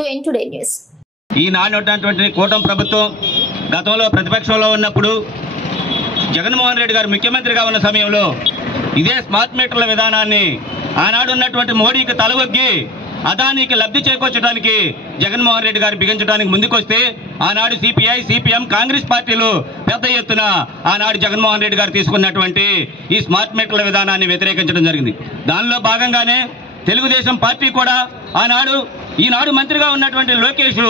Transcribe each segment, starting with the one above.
to N2 News. ఈనాడు ఉన్నటువంటి కూటమి ప్రభుత్వం గతంలో ప్రతిపక్షంలో ఉన్నప్పుడు జగన్మోహన్ రెడ్డి గారు ముఖ్యమంత్రిగా ఉన్న సమయంలో ఇదే స్మార్ట్ మీటర్ల విధానాన్ని ఆనాడు ఉన్నటువంటి మోడీకి తలవొగ్గి అదానికి లబ్ధి చేకూర్చడానికి జగన్మోహన్ రెడ్డి గారు బిగించడానికి ముందుకొస్తే ఆనాడు సిపిఐ సిపిఎం కాంగ్రెస్ పార్టీలు పెద్ద ఎత్తున ఆనాడు జగన్మోహన్ రెడ్డి గారు తీసుకున్నటువంటి ఈ స్మార్ట్ మీటర్ల విధానాన్ని వ్యతిరేకించడం జరిగింది. దానిలో భాగంగానే తెలుగుదేశం పార్టీ కూడా ఈనాడు మంత్రిగా ఉన్నటువంటి లోకేష్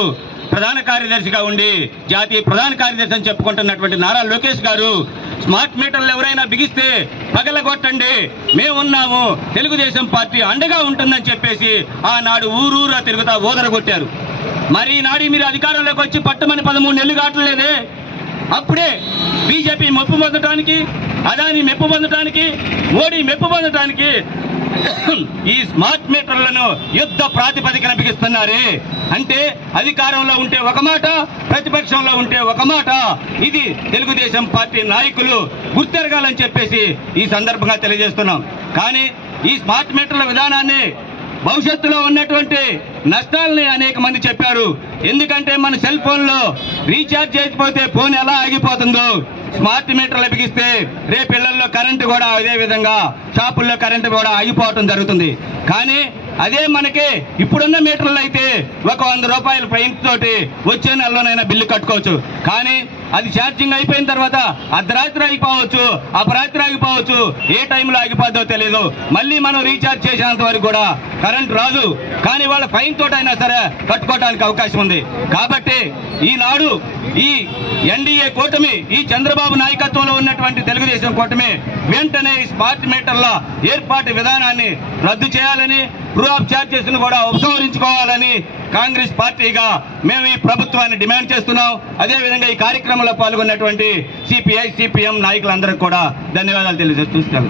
ప్రధాన కార్యదర్శిగా ఉండి జాతీయ ప్రధాన కార్యదర్శి అని చెప్పుకుంటున్నటువంటి నారా లోకేష్ గారు స్మార్ట్ మీటర్లు ఎవరైనా బిగిస్తే పగలగొట్టండి, మేమున్నాము, తెలుగుదేశం పార్టీ అండగా ఉంటుందని చెప్పేసి ఆనాడు ఊరూరా తిరుగుతా ఓదరగొట్టారు. మరి ఈనాడు మీరు అధికారంలోకి వచ్చి పట్టమని 13 నెలలు కావట్లేదే. అప్పుడే బీజేపీ మెప్పు పొందడానికి, అదాని మెప్పు పొందడానికి, మోడీ మెప్పు పొందడానికి ఈ స్మార్ట్ మీటర్లను యుద్ధ ప్రాతిపదికన బిగిస్తున్నారే. అంటే అధికారంలో ఉంటే ఒక మాట, ప్రతిపక్షంలో ఉంటే ఒక మాట. ఇది తెలుగుదేశం పార్టీ నాయకులు గుర్తెరగాలని చెప్పేసి ఈ సందర్భంగా తెలియజేస్తున్నాం. కానీ ఈ స్మార్ట్ మీటర్ల విధానాన్ని భవిష్యత్తులో ఉన్నటువంటి నష్టాలని అనేక మంది చెప్పారు. ఎందుకంటే మన సెల్ ఫోన్లో రీఛార్జ్ చేయకపోతే ఫోన్ ఎలా ఆగిపోతుందో స్మార్ట్ మీటర్లు బిగిస్తే రేపు ఇళ్లలో కరెంటు కూడా అదే విధంగా షాపుల్లో కరెంటు కూడా ఆగిపోవటం జరుగుతుంది. కానీ అదే మనకి ఇప్పుడున్న మీటర్లు అయితే ఒక 100 రూపాయల ఫైన్ తోటి వచ్చే నెలలోనైనా బిల్లు కట్టుకోవచ్చు. కానీ అది ఛార్జింగ్ అయిపోయిన తర్వాత అర్ధరాత్రి అయిపోవచ్చు, అపరాత్రి ఆగిపోవచ్చు, ఏ టైంలో ఆగిపోద్దో తెలియదు. మళ్ళీ మనం రీఛార్జ్ చేసేంత వరకు కూడా కరెంట్ రాదు. కానీ వాళ్ళ ఫైన్ తోటైనా సరే కట్టుకోవడానికి అవకాశం ఉంది. కాబట్టి ఈనాడు ఈ ఎన్డీఏ కూటమి, ఈ చంద్రబాబు నాయకత్వంలో ఉన్నటువంటి తెలుగుదేశం కూటమి వెంటనే ఈ స్మార్ట్ మీటర్ల ఏర్పాటు విధానాన్ని రద్దు చేయాలని, ఫ్రీ ఆఫ్ ఛార్జెస్ ను కూడా ఉపసంహరించుకోవాలని కాంగ్రెస్ పార్టీగా మేము ఈ ప్రభుత్వాన్ని డిమాండ్ చేస్తున్నాం. అదేవిధంగా ఈ కార్యక్రమంలో పాల్గొన్నటువంటి సిపిఐ సిపిఎం నాయకులందరికీ కూడా ధన్యవాదాలు తెలియజేస్తున్నాం.